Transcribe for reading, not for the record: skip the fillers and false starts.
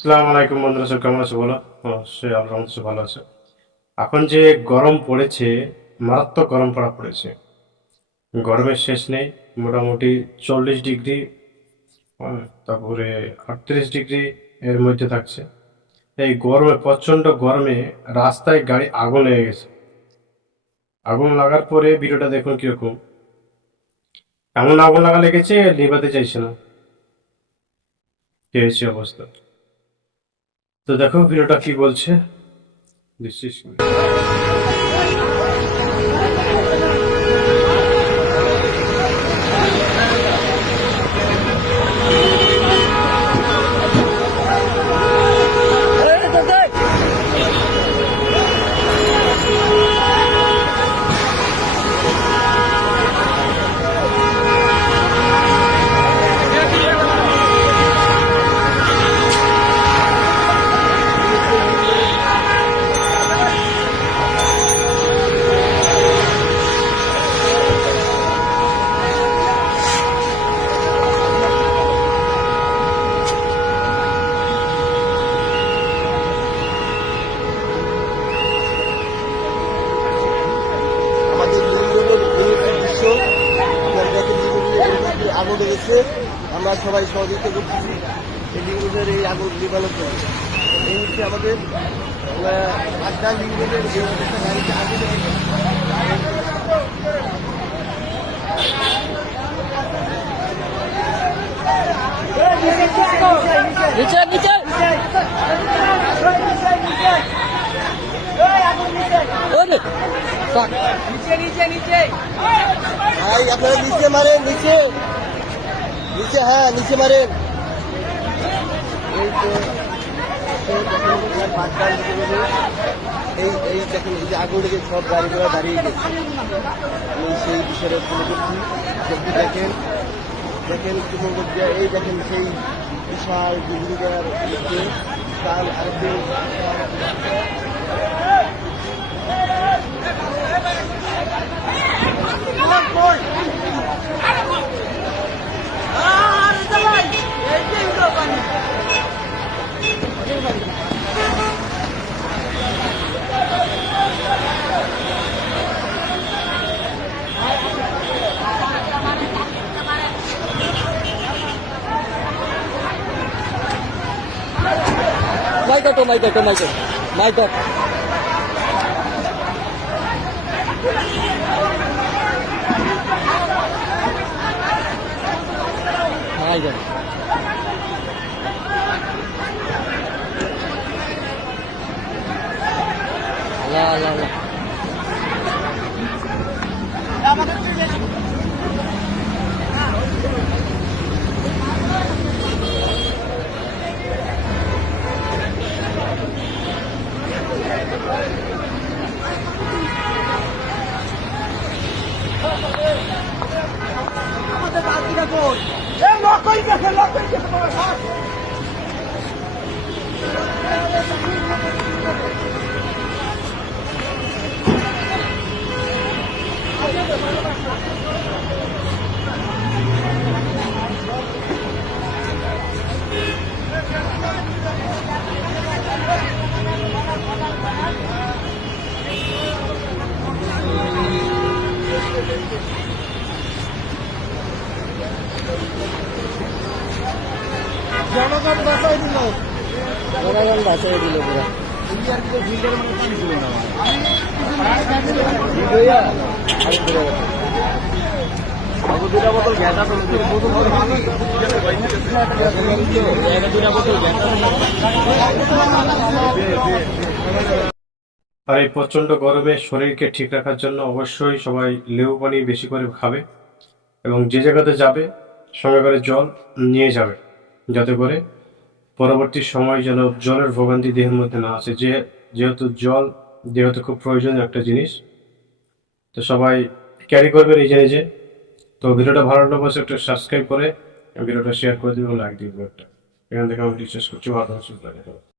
আসসালামু আলাইকুম বন্ধুরা, সব কেমন আছে বলো? অবশ্যই আল্লাহর রহমতে ভালো আছে। এখন যে গরম পড়েছে, মারাত্মক গরম পড়েছে। গরমের শেষ নেই। মোটামুটি 40 ডিগ্রি, তারপরে 38 ডিগ্রি এর মধ্যে থাকছে। এই গরমে, প্রচন্ড গরমে রাস্তায় গাড়ি আগুন লেগে গেছে। আগুন লাগার পরে ভিডিওটা দেখুন কিরকম। এমন আগুন লাগা লেগেছে, নিভাতে চাইছে না, কি হয়েছে অবস্থা। তো দেখো ভিডিওটা কি বলছে। This is আগুন লেগেছে, আমরা সবাই সহযোগিতা করতেছি এই লিঙ্গের এই আগুন নিবানোর জন্য। এই হচ্ছে আমাদের আড্ডা লিঙ্গের গাড়িতে আগুন লেগেছে। ভাই আপনারা নিচে মারেন, নিচে নিচে, হ্যাঁ নিচে মারেন। এই দেখেন, এই যে আগুন লেগে সব গাড়ি ঘোড়া দাঁড়িয়ে গেছে। আমি সেই বিষয়ে ফলো করছি। যদি দেখেন দেখেন এই দেখেন সেই বিশাল বিল্ডিংয়ের কাল আরেকদিন My God. জনগণ বাঁচাই দিল, পুরো আর এই প্রচন্ড গরমে শরীরকে ঠিক রাখার জন্য অবশ্যই সবাই লেবু পানি বেশি করে খাবে এবং যে জায়গাতে যাবে সঙ্গে করে জল নিয়ে যাবে, যাতে করে পরবর্তী সময় যেন জলের ভোগান্তি দেহের মধ্যে না আসে। যেহেতু জল দেহতে খুব প্রয়োজনীয় একটা জিনিস, তো সবাই ক্যারি করবে নিজে নিজে। তো ভিডিওটা ভালো লাগলে অবশ্যই একটা সাবস্ক্রাইব করে ভিডিওটা শেয়ার করে দিবে এবং লাইক দিবে একটা। এখান থেকে আমি শেষ করছি। ভালো থাকবেন।